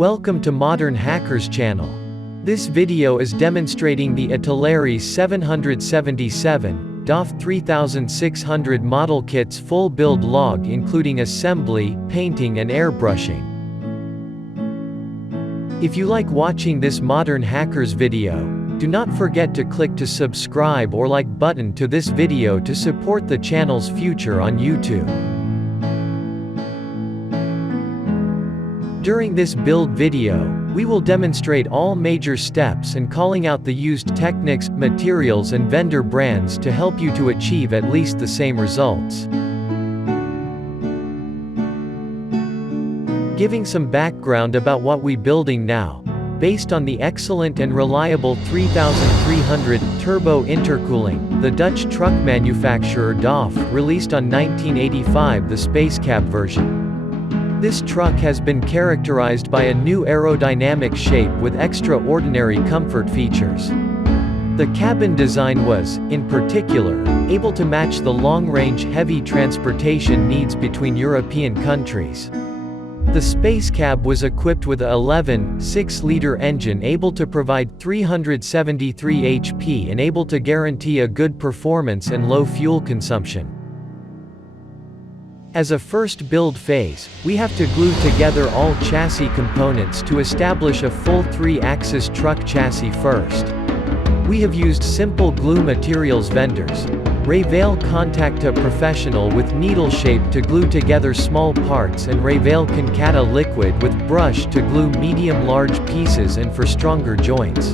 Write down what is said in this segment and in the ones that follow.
Welcome to Modern Hackers channel. This video is demonstrating the Italeri 777 DAF 3600 model kit's full build log including assembly, painting and airbrushing. If you like watching this Modern Hackers video, do not forget to click to subscribe or like button to this video to support the channel's future on YouTube. During this build video, we will demonstrate all major steps and calling out the used techniques, materials and vendor brands to help you to achieve at least the same results. Giving some background about what we building now. Based on the excellent and reliable 3300 turbo intercooling, the Dutch truck manufacturer DAF released on 1985 the space cab version. This truck has been characterized by a new aerodynamic shape with extraordinary comfort features. The cabin design was, in particular, able to match the long-range heavy transportation needs between European countries. The space cab was equipped with a 11.6-liter engine able to provide 373 HP and able to guarantee a good performance and low fuel consumption. As a first build phase, we have to glue together all chassis components to establish a full 3-axis truck chassis first. We have used simple glue materials vendors. Rayvail Contacta Professional with needle shape to glue together small parts and Rayvail Concata Liquid with brush to glue medium-large pieces and for stronger joints.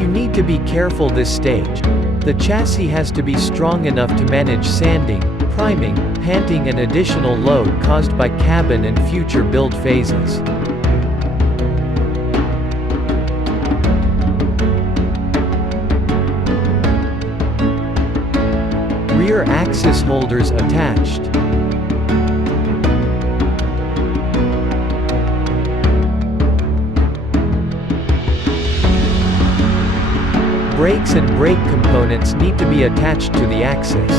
You need to be careful this stage. The chassis has to be strong enough to manage sanding, priming, panting and additional load caused by cabin and future build phases. Rear axis holders attached. Brakes and brake components need to be attached to the axis.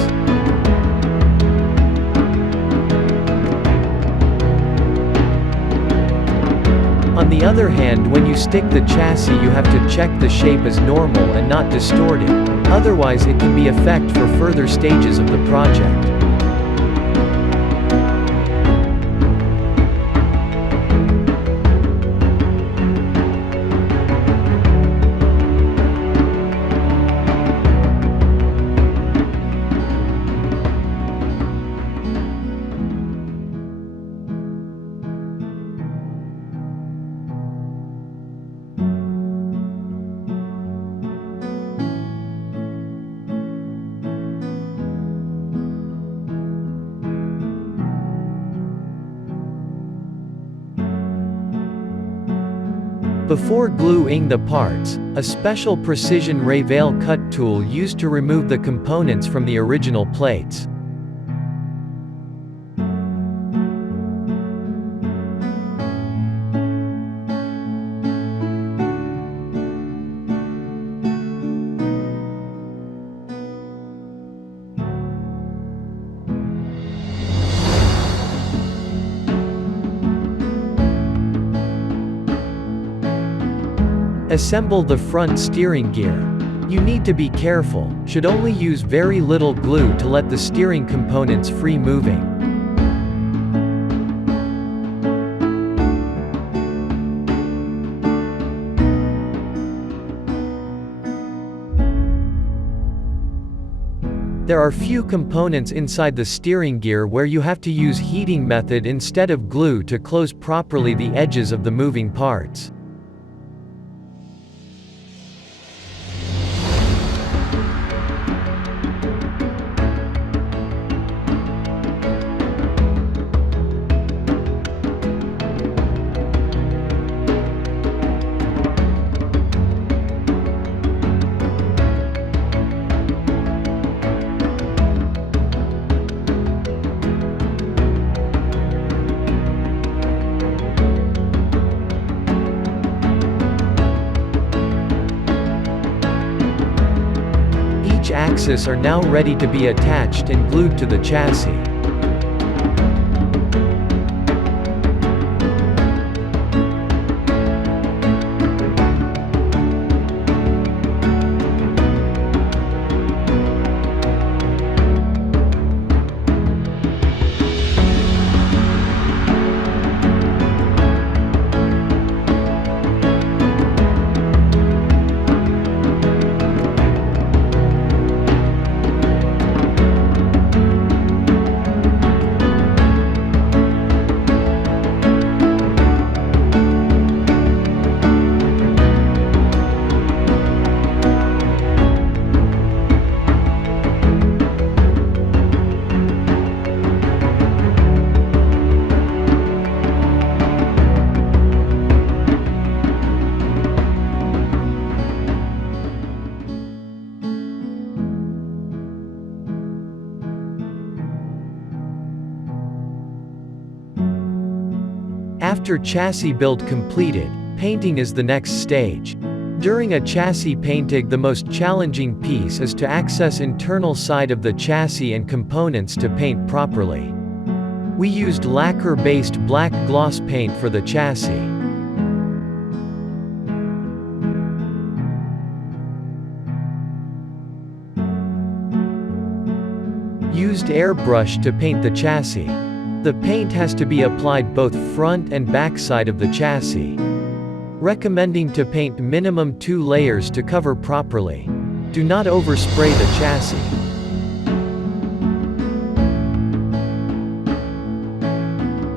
On the other hand, when you stick the chassis you have to check the shape is normal and not distorted, otherwise it can be effect for further stages of the project. Before gluing the parts, a special precision Rayvail cut tool used to remove the components from the original plates. Assemble the front steering gear. You need to be careful, should only use very little glue to let the steering components free moving. There are few components inside the steering gear where you have to use heating method instead of glue to close properly the edges of the moving parts. Axes are now ready to be attached and glued to the chassis. After chassis build completed, painting is the next stage. During a chassis painting, the most challenging piece is to access internal side of the chassis and components to paint properly. We used lacquer-based black gloss paint for the chassis. Used airbrush to paint the chassis. The paint has to be applied both front and back side of the chassis. Recommending to paint minimum 2 layers to cover properly. Do not overspray the chassis.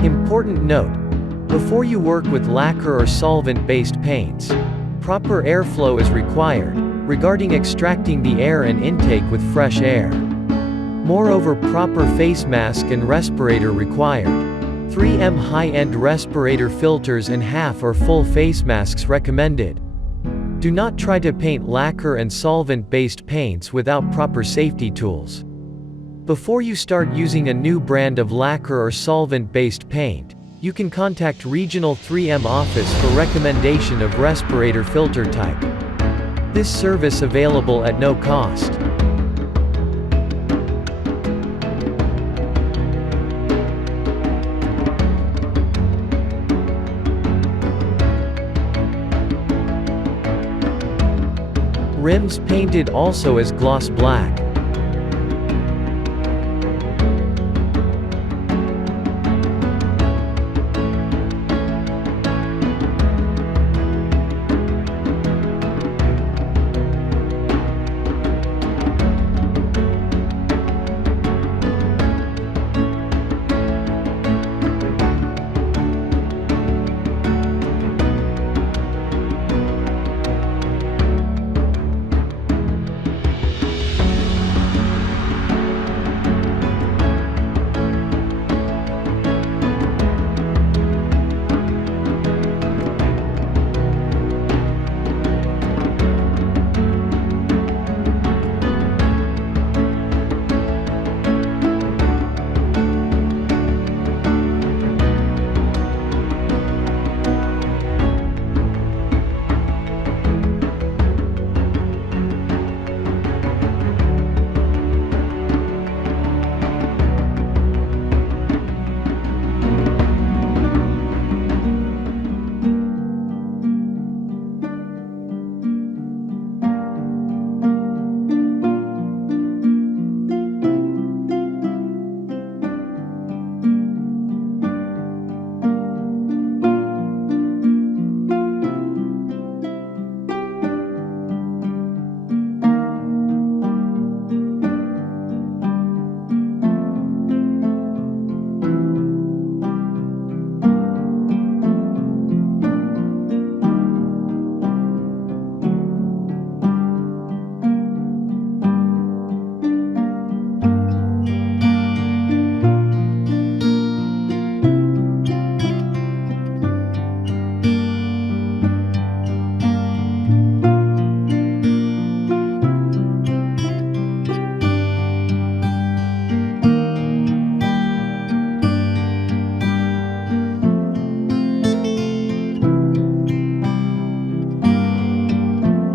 Important note: before you work with lacquer or solvent-based paints, proper airflow is required, regarding extracting the air and intake with fresh air. Moreover, proper face mask and respirator required. 3M high-end respirator filters and half or full face masks recommended. Do not try to paint lacquer and solvent-based paints without proper safety tools. Before you start using a new brand of lacquer or solvent-based paint, you can contact Regional 3M office for recommendation of respirator filter type. This service available at no cost. Rims painted also as gloss black.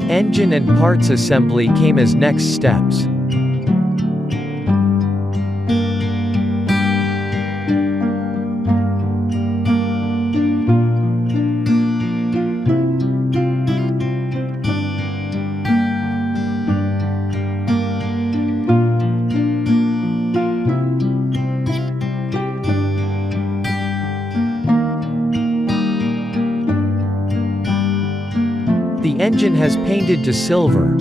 Engine and parts assembly came as next steps. The engine has painted to silver.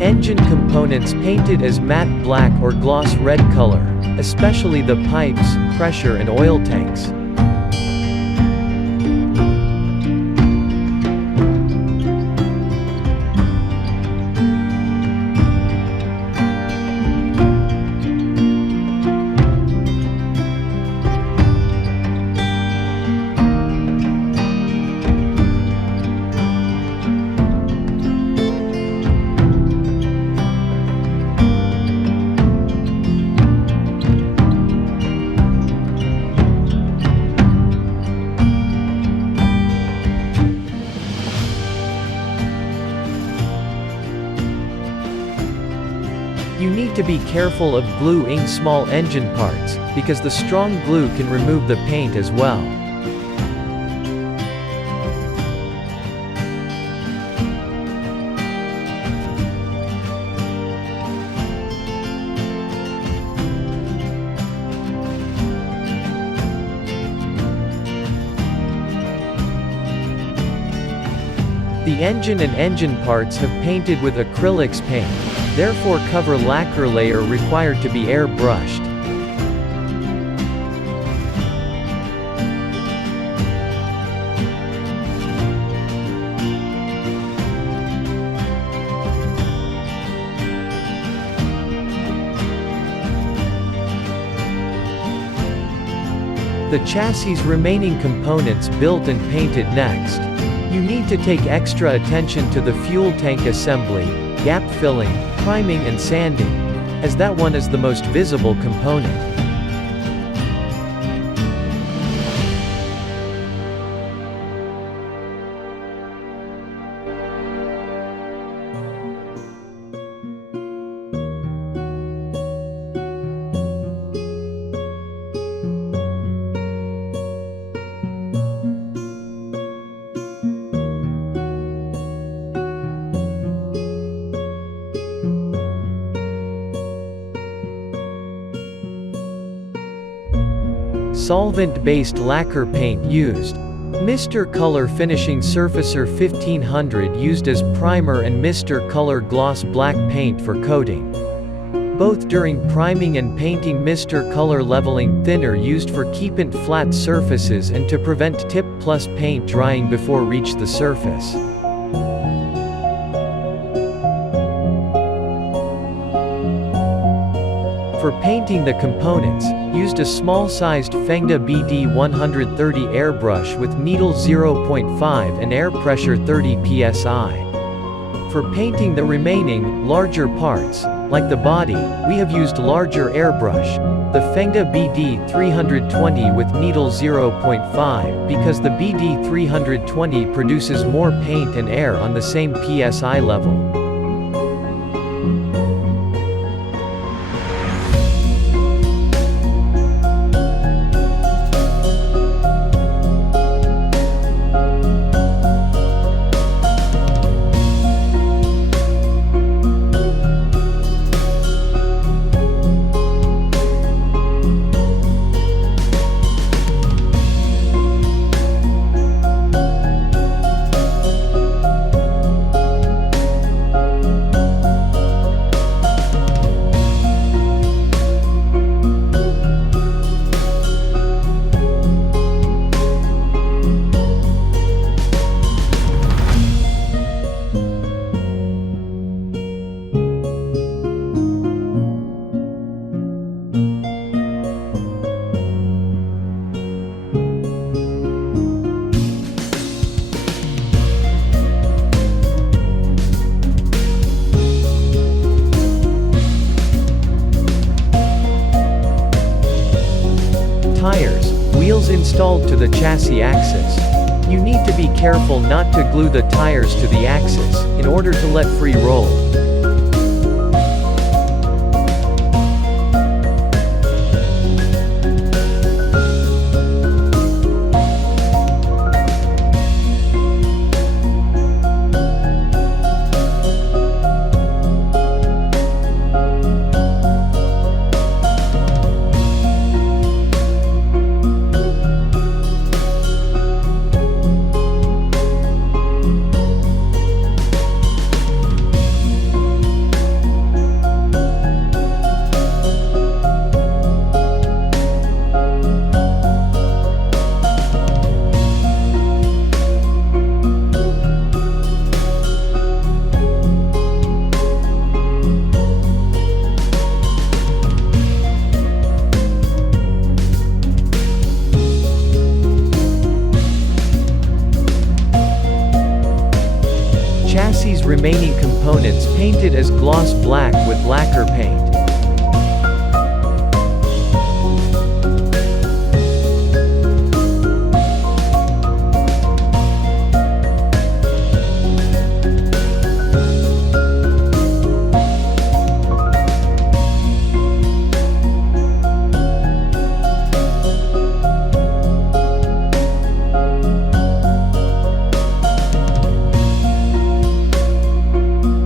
Engine components painted as matte black or gloss red color, especially the pipes, pressure and oil tanks. You need to be careful of gluing small engine parts, because the strong glue can remove the paint as well. The engine and engine parts have painted with acrylics paint, therefore cover lacquer layer required to be airbrushed. The chassis remaining components built and painted next. You need to take extra attention to the fuel tank assembly, gap filling, priming and sanding, as that one is the most visible component. Solvent-based lacquer paint used. Mr. Color Finishing Surfacer 1500 used as primer and Mr. Color Gloss Black paint for coating. Both during priming and painting. Mr. Color Leveling Thinner used for keeping flat surfaces and to prevent tip plus paint drying before reach the surface. For painting the components, used a small-sized Fengda BD 130 airbrush with needle 0.5 and air pressure 30 psi. For painting the remaining, larger parts, like the body, we have used larger airbrush, the Fengda BD 320 with needle 0.5, because the BD 320 produces more paint and air on the same psi level. Tires, wheels installed to the chassis axis. You need to be careful not to glue the tires to the axis, in order to let free roll. remaining components painted as gloss black with lacquer paint.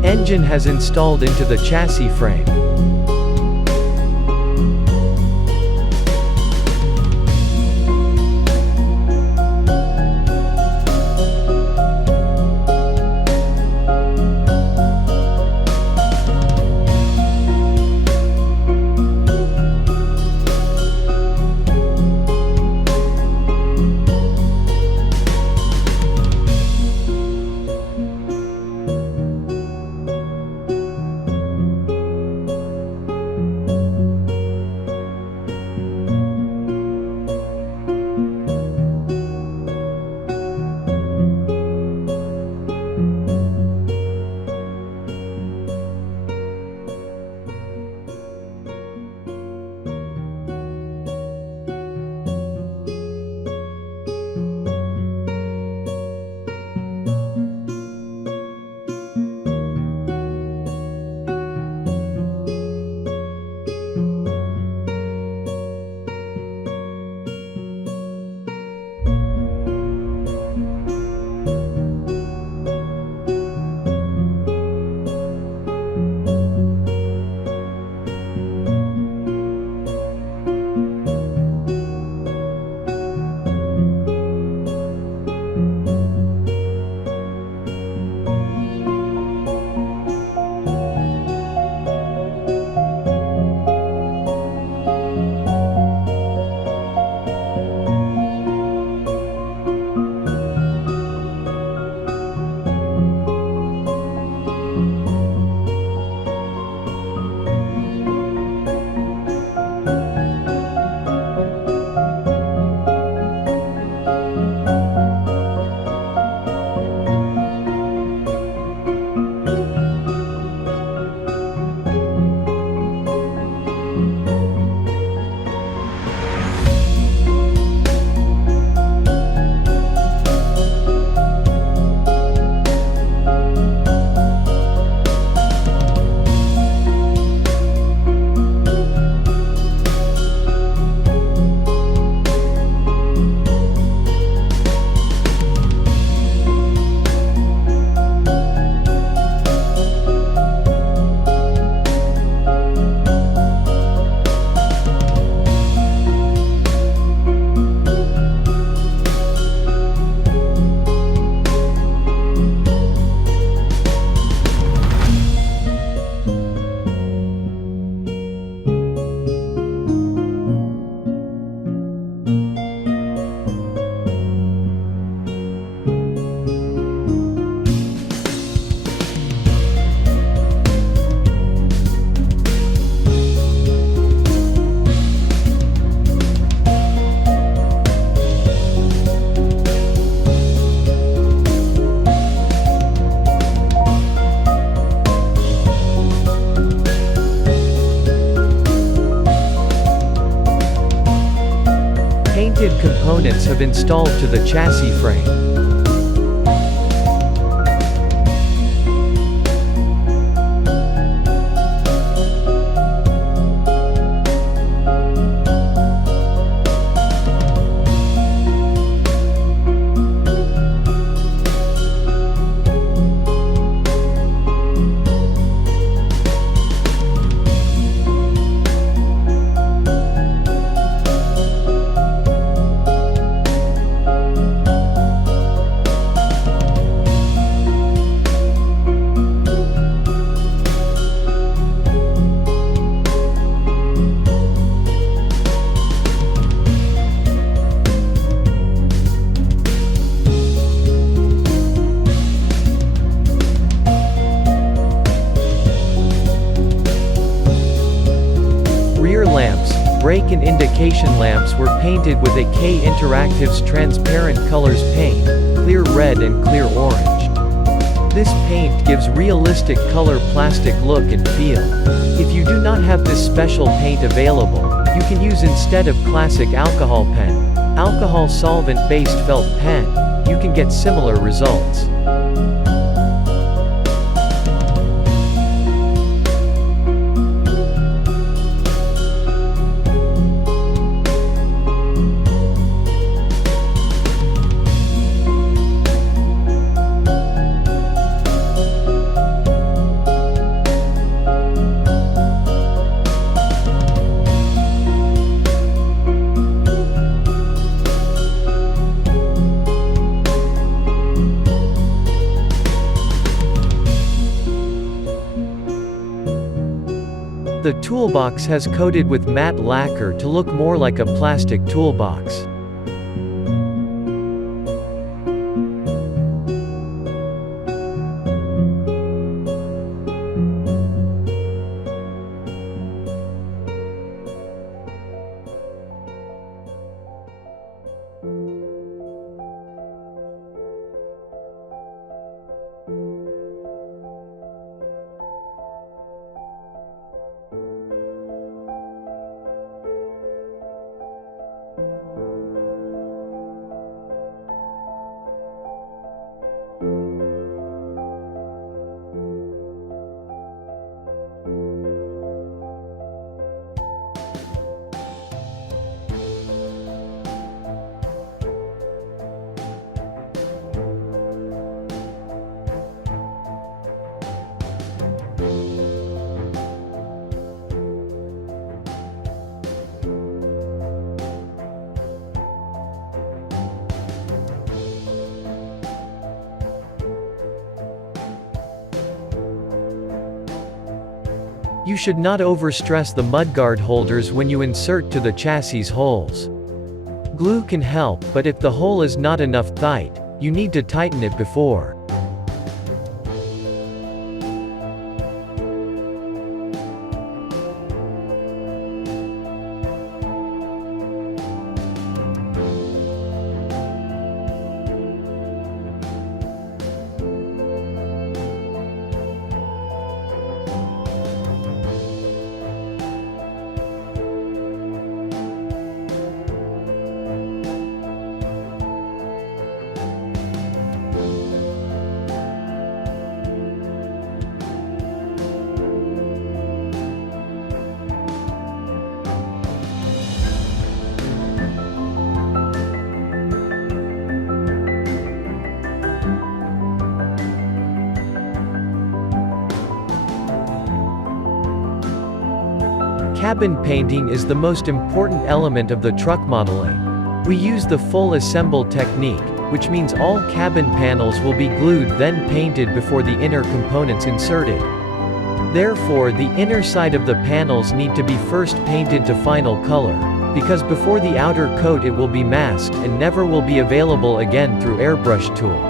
Engine has installed into the chassis frame. Painted components have installed to the chassis frame. Rear lamps, brake and indication lamps were painted with a K Interactive's transparent colors paint, clear red and clear orange. This paint gives realistic color plastic look and feel. If you do not have this special paint available, you can use instead of classic alcohol pen, alcohol solvent-based felt pen. You can get similar results. The toolbox has coated with matte lacquer to look more like a plastic toolbox. You should not overstress the mudguard holders when you insert to the chassis holes. Glue can help, but if the hole is not enough tight, you need to tighten it before. Cabin painting is the most important element of the truck modeling. We use the full assemble technique, which means all cabin panels will be glued then painted before the inner components inserted. Therefore, the inner side of the panels need to be first painted to final color, because before the outer coat it will be masked and never will be available again through airbrush tool.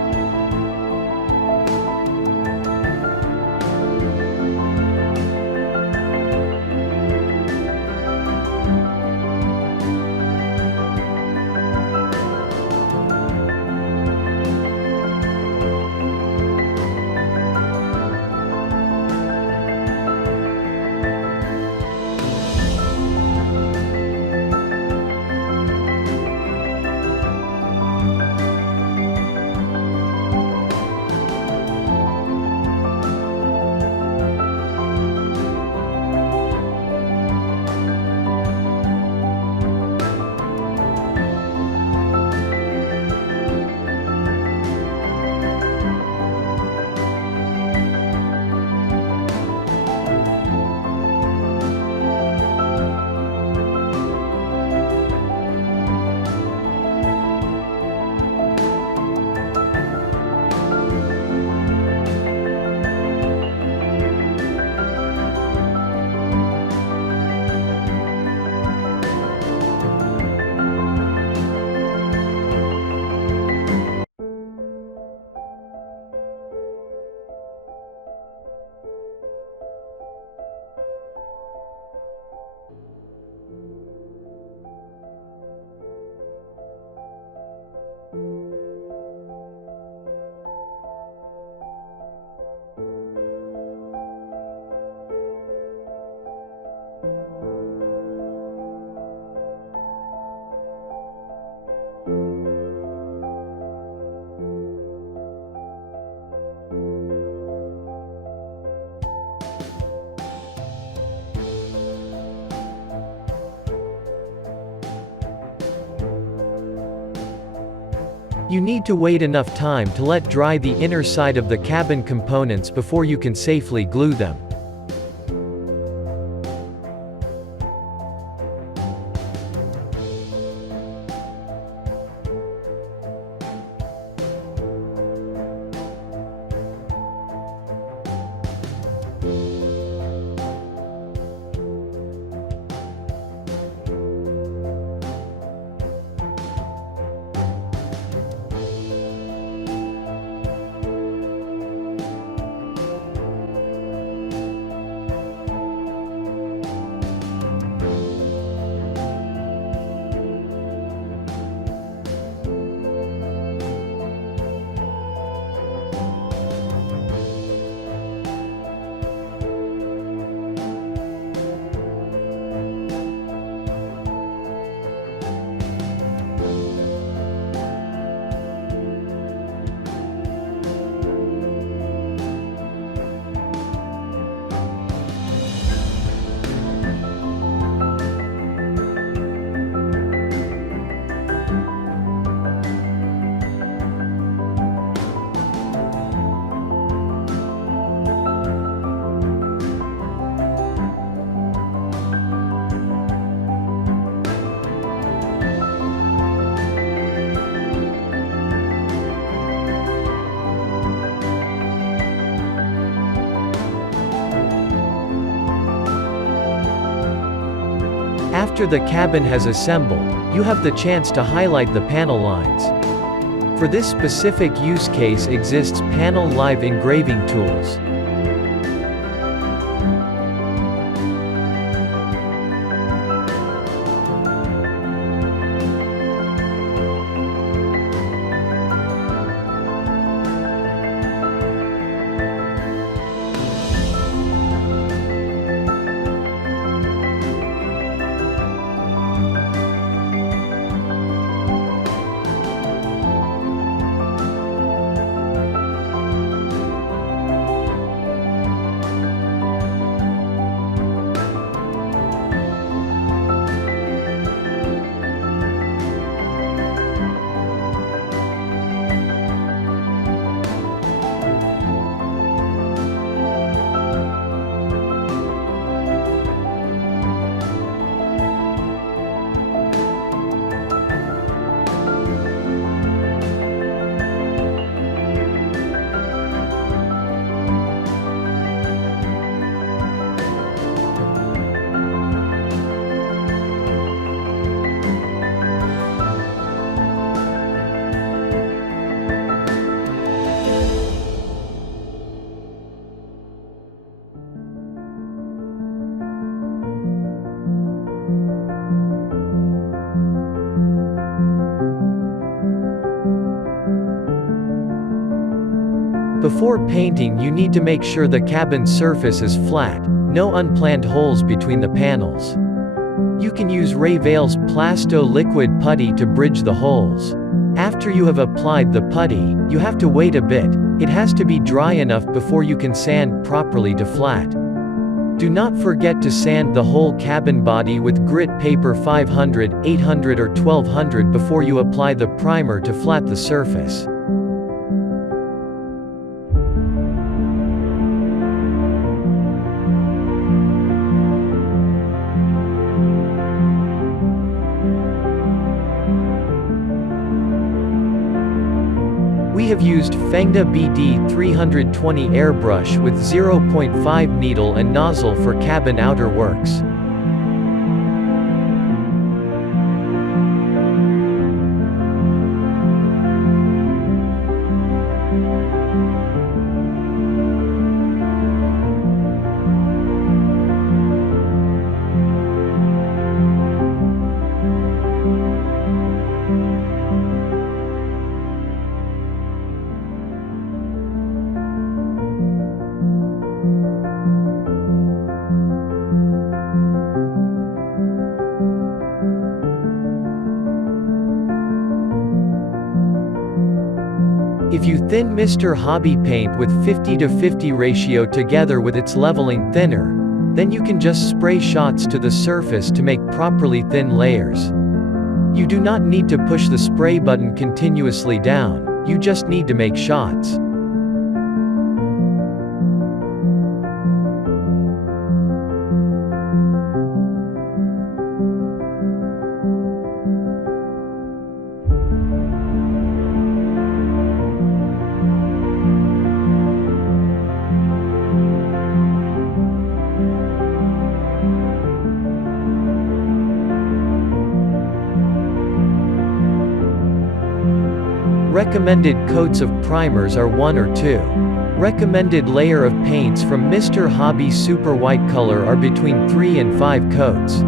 You need to wait enough time to let dry the inner side of the cabin components before you can safely glue them. After the cabin has assembled, you have the chance to highlight the panel lines. For this specific use case exists panel live engraving tools. Before painting, you need to make sure the cabin surface is flat, no unplanned holes between the panels. You can use Rayvale's Plasto liquid putty to bridge the holes. After you have applied the putty, you have to wait a bit. It has to be dry enough before you can sand properly to flat. Do not forget to sand the whole cabin body with grit paper 500, 800 or 1200 before you apply the primer to flat the surface. We have used Fengda BD 320 airbrush with 0.5 needle and nozzle for cabin outer works. If you thin Mr. Hobby paint with 50-50 ratio together with its leveling thinner, then you can just spray shots to the surface to make properly thin layers. You do not need to push the spray button continuously down, you just need to make shots. Recommended coats of primers are 1 or 2. Recommended layer of paints from Mr. Hobby Super White Color are between 3 and 5 coats.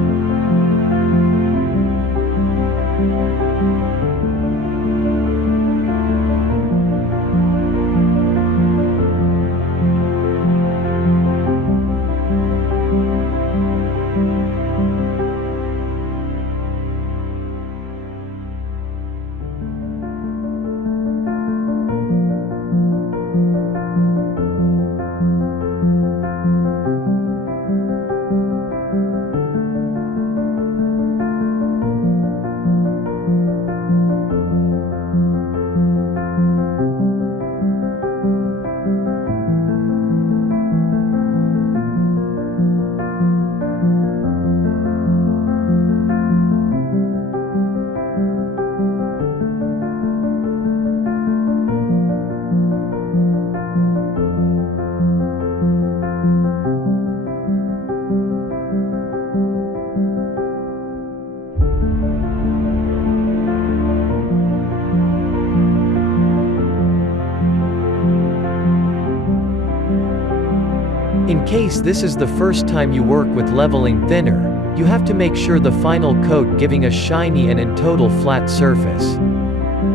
In case this is the first time you work with leveling thinner, you have to make sure the final coat giving a shiny and in total flat surface.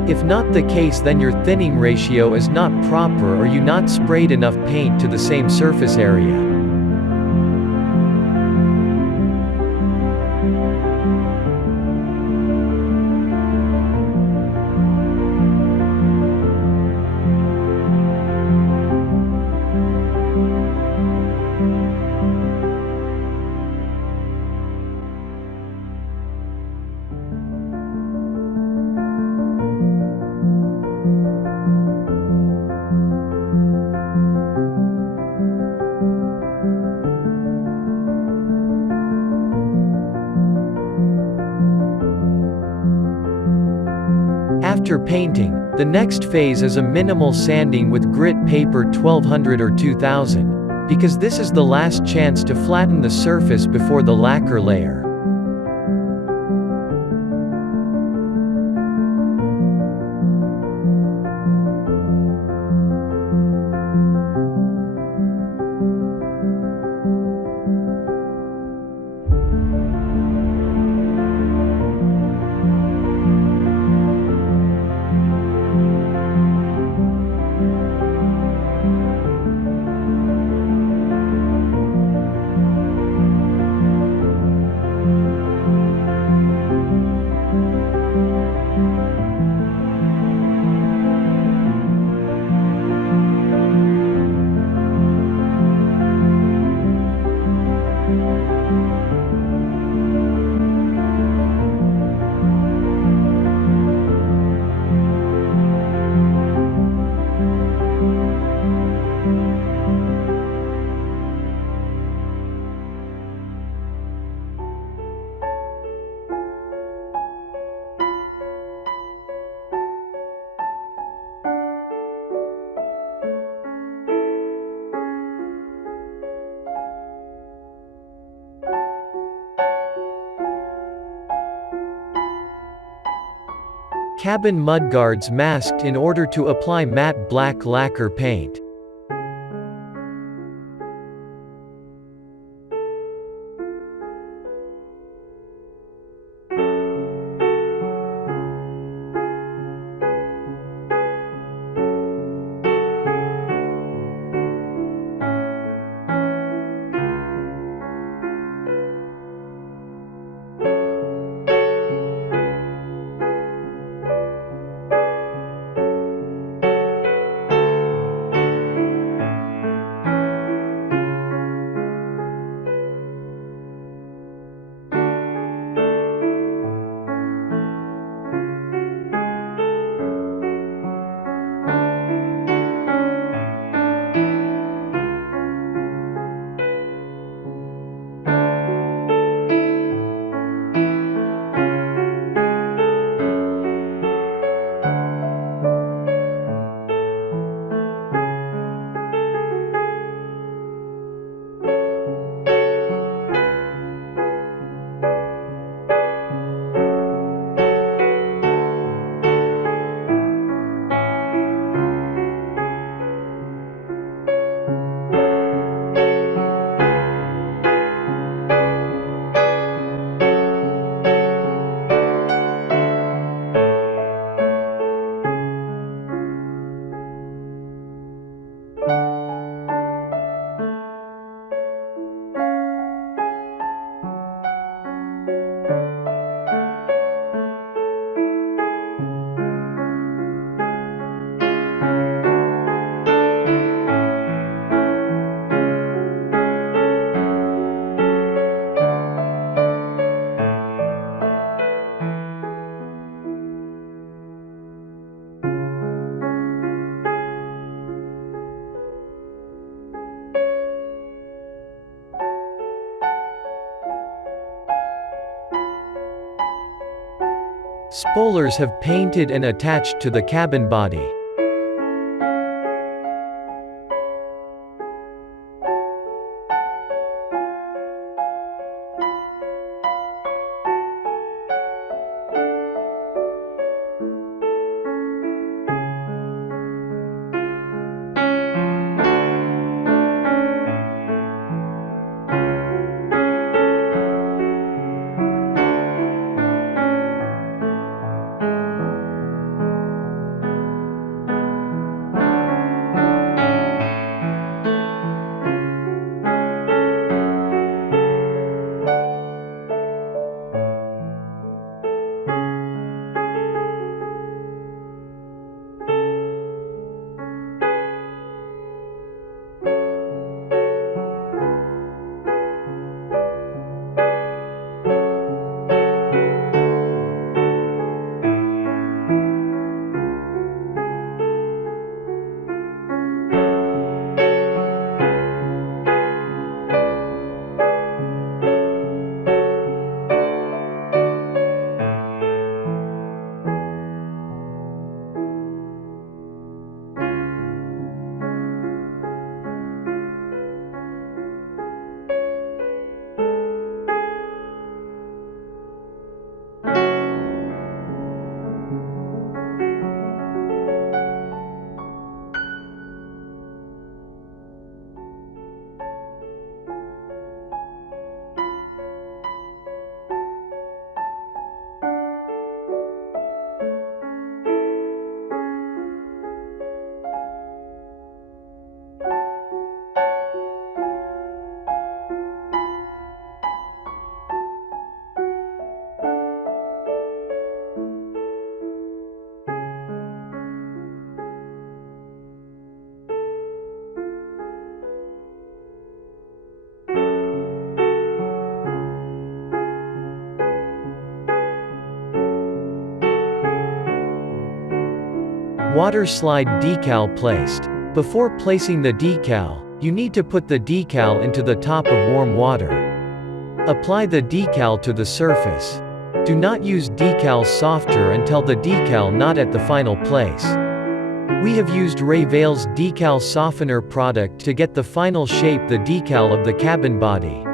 If not the case, then your thinning ratio is not proper or you not sprayed enough paint to the same surface area. After painting, the next phase is a minimal sanding with grit paper 1200 or 2000, because this is the last chance to flatten the surface before the lacquer layer. Cabin mudguards masked in order to apply matte black lacquer paint. Spoilers have painted and attached to the cabin body. Water slide decal placed. Before placing the decal, you need to put the decal into the top of warm water. Apply the decal to the surface. Do not use decal softer until the decal not at the final place. We have used Rayvale's decal softener product to get the final shape the decal of the cabin body.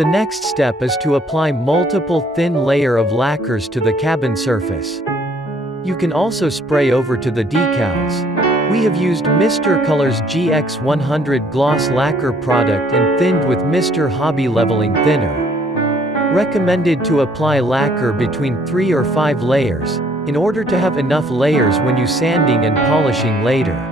The next step is to apply multiple thin layer of lacquers to the cabin surface. You can also spray over to the decals. We have used Mr. Color's GX100 gloss lacquer product and thinned with Mr. Hobby leveling thinner. Recommended to apply lacquer between 3 or 5 layers, in order to have enough layers when you sanding and polishing later.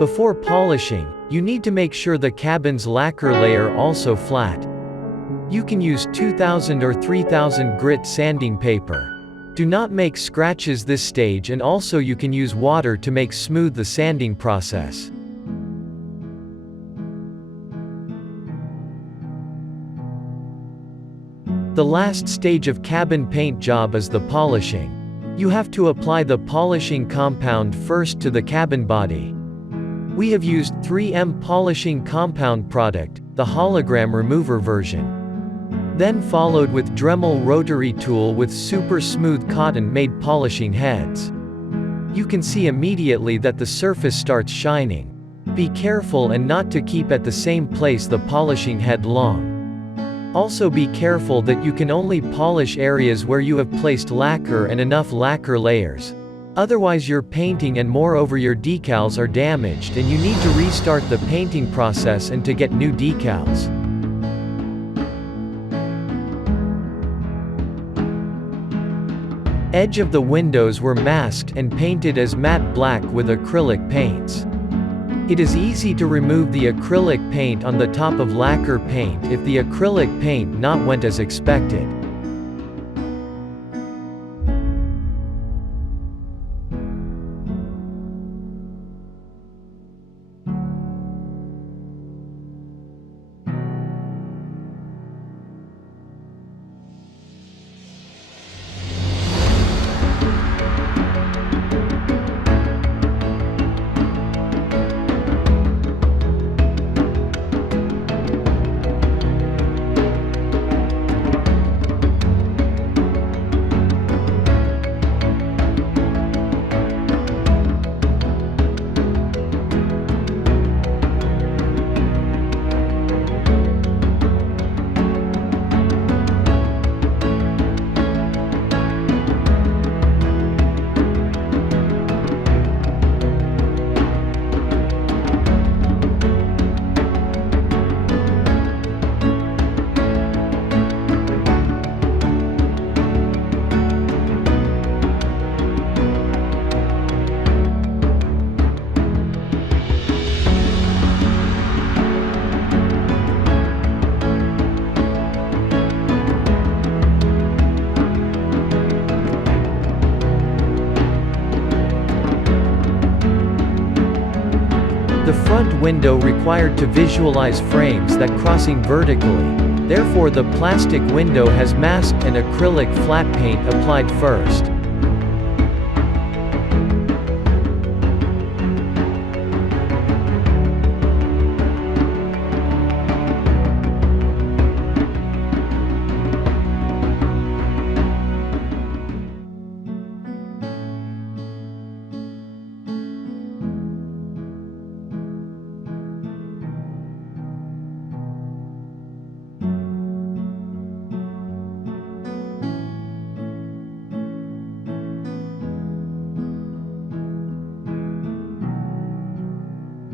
Before polishing, you need to make sure the cabin's lacquer layer also flat. You can use 2000 or 3000 grit sanding paper. Do not make scratches this stage, and also you can use water to make smooth the sanding process. The last stage of cabin paint job is the polishing. You have to apply the polishing compound first to the cabin body. We have used 3M polishing compound product, the hologram remover version. Then followed with Dremel rotary tool with super smooth cotton made polishing heads. You can see immediately that the surface starts shining. Be careful and not to keep at the same place the polishing head long. Also be careful that you can only polish areas where you have placed lacquer and enough lacquer layers. Otherwise your painting and moreover your decals are damaged and you need to restart the painting process and to get new decals. Edge of the windows were masked and painted as matte black with acrylic paints. It is easy to remove the acrylic paint on the top of lacquer paint if the acrylic paint not went as expected. The front window required to visualize frames that crossing vertically. Therefore the plastic window has masked and acrylic flat paint applied first.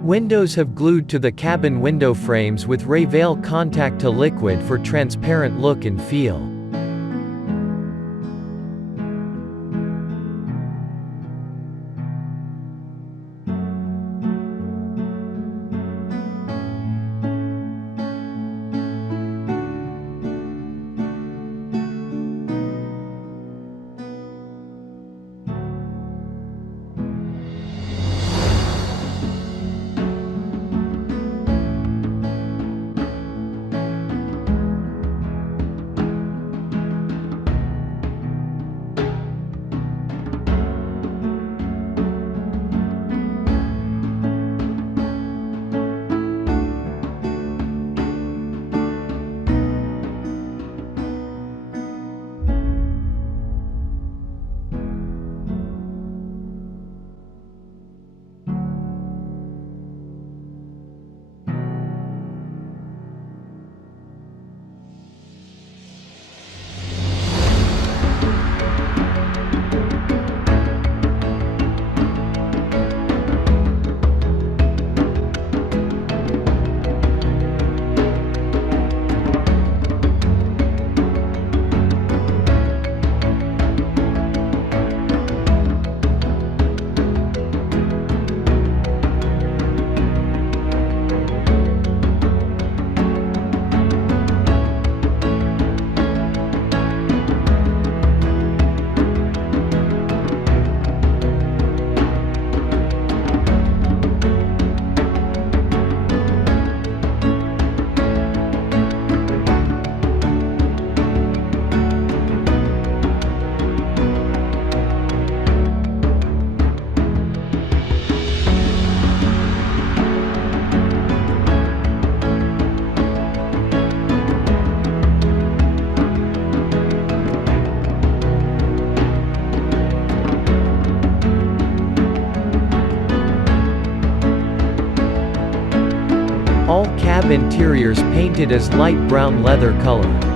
Windows have glued to the cabin window frames with Rayvale contact to liquid for transparent look and feel. cab interiors painted as light brown leather color.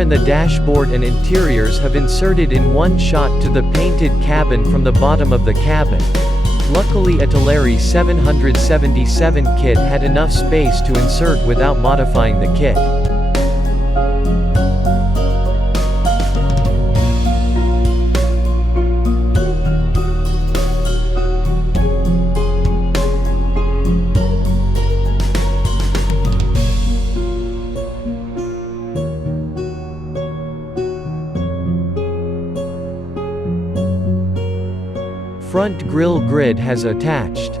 and the dashboard and interiors have inserted in one shot to the painted cabin from the bottom of the cabin. Luckily Italeri 777 kit had enough space to insert without modifying the kit. Front grille grid has attached.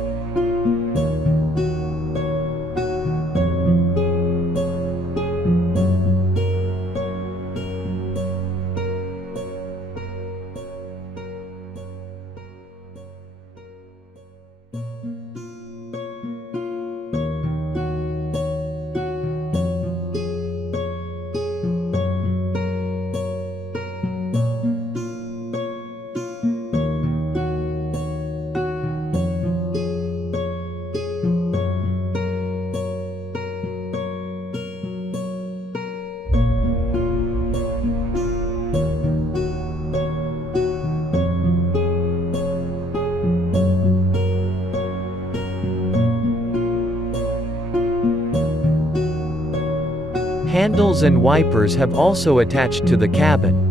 Handles and wipers have also attached to the cabin.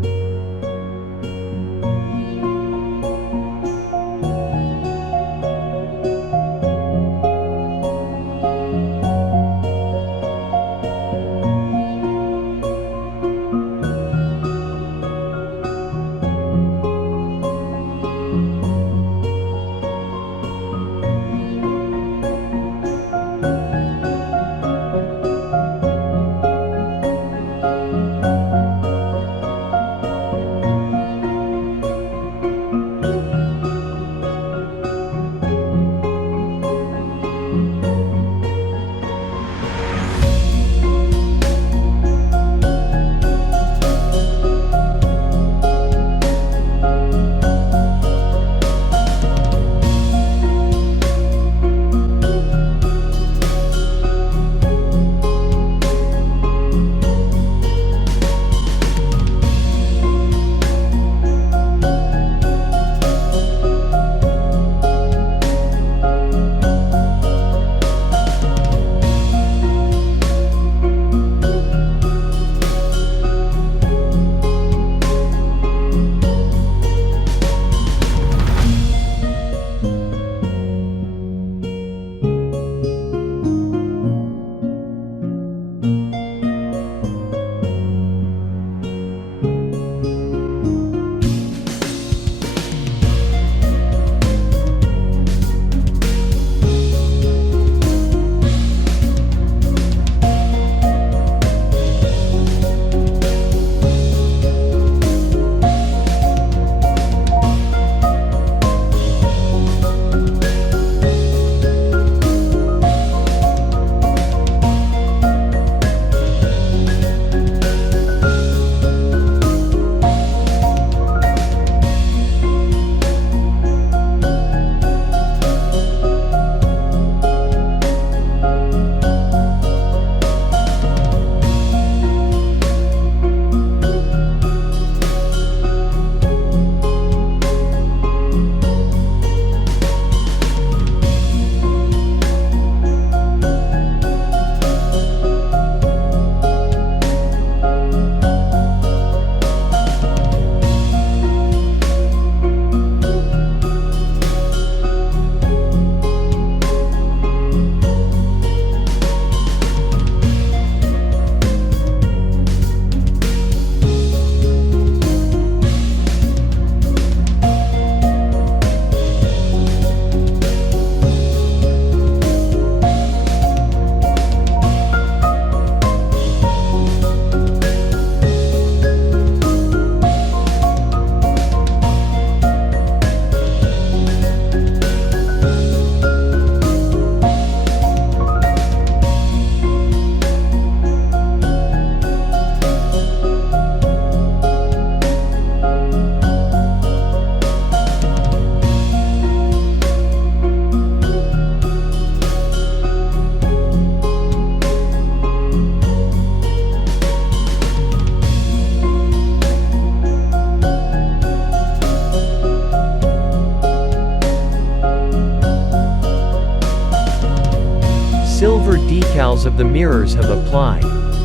Silver decals of the mirrors have applied.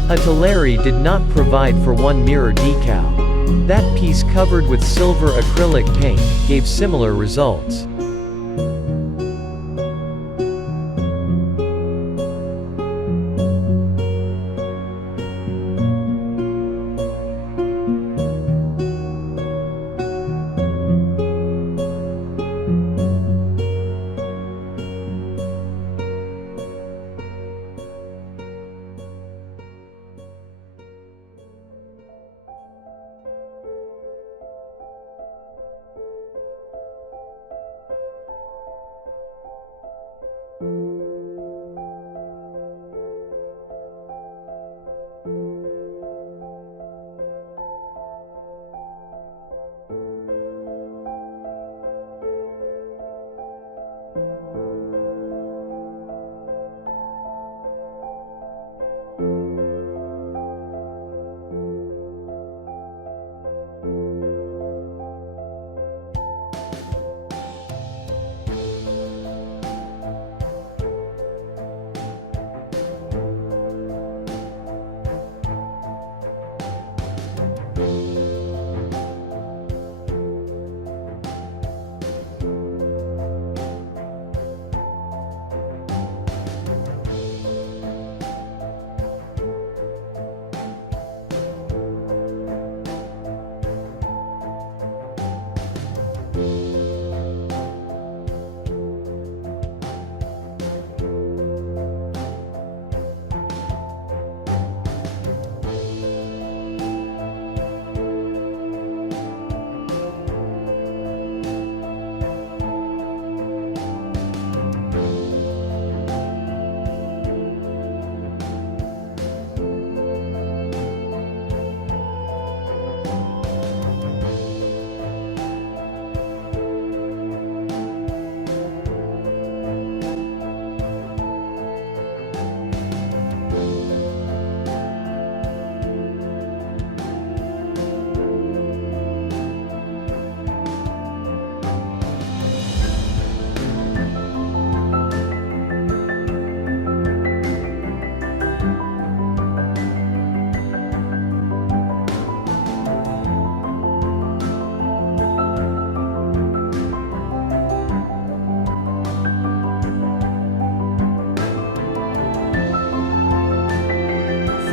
Italeri did not provide for one mirror decal. That piece covered with silver acrylic paint gave similar results.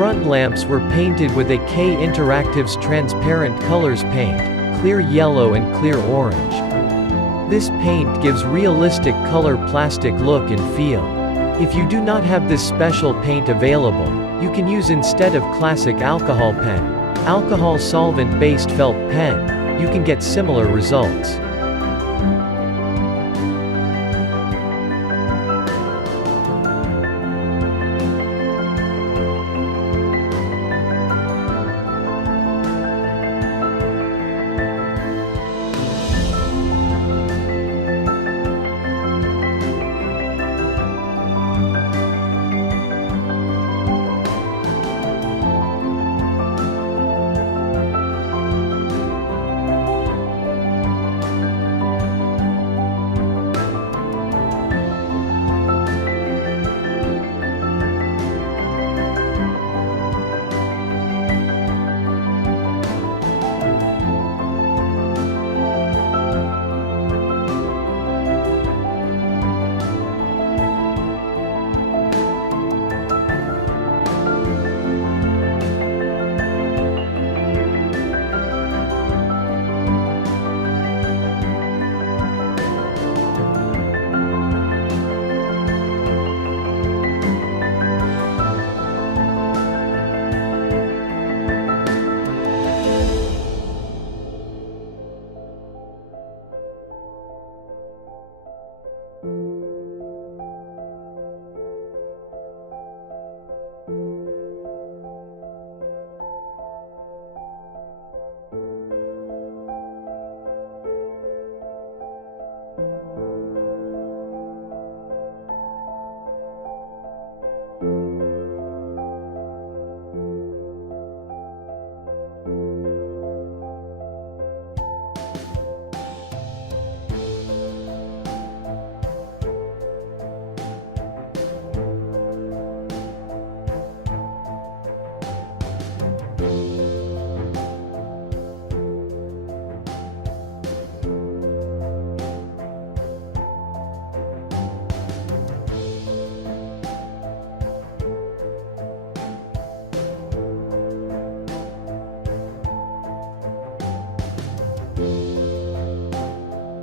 Front lamps were painted with a K Interactive's transparent colors paint, clear yellow and clear orange. This paint gives realistic color plastic look and feel. If you do not have this special paint available, you can use instead of classic alcohol pen, alcohol solvent-based felt pen. You can get similar results.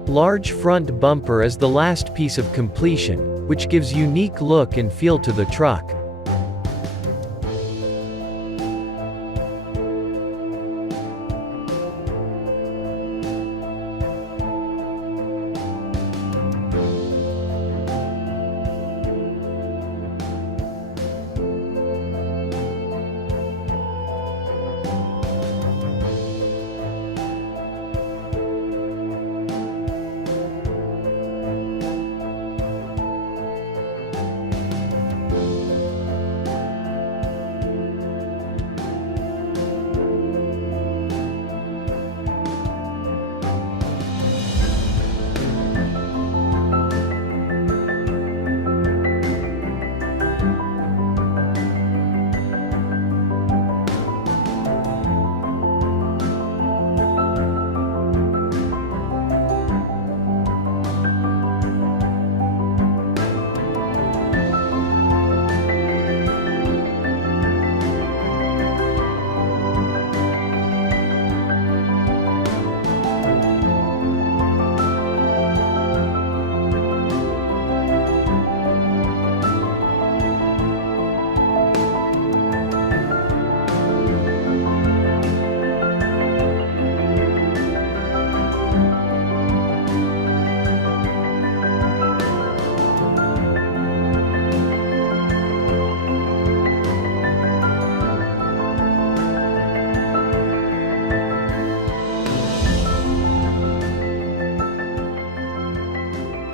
Large front bumper is the last piece of completion, which gives unique look and feel to the truck.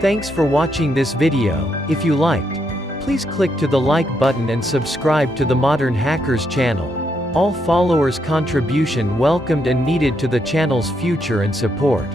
Thanks for watching this video. If you liked, please click to the like button and subscribe to the Modern Hackers channel. All followers' contribution welcomed and needed to the channel's future and support.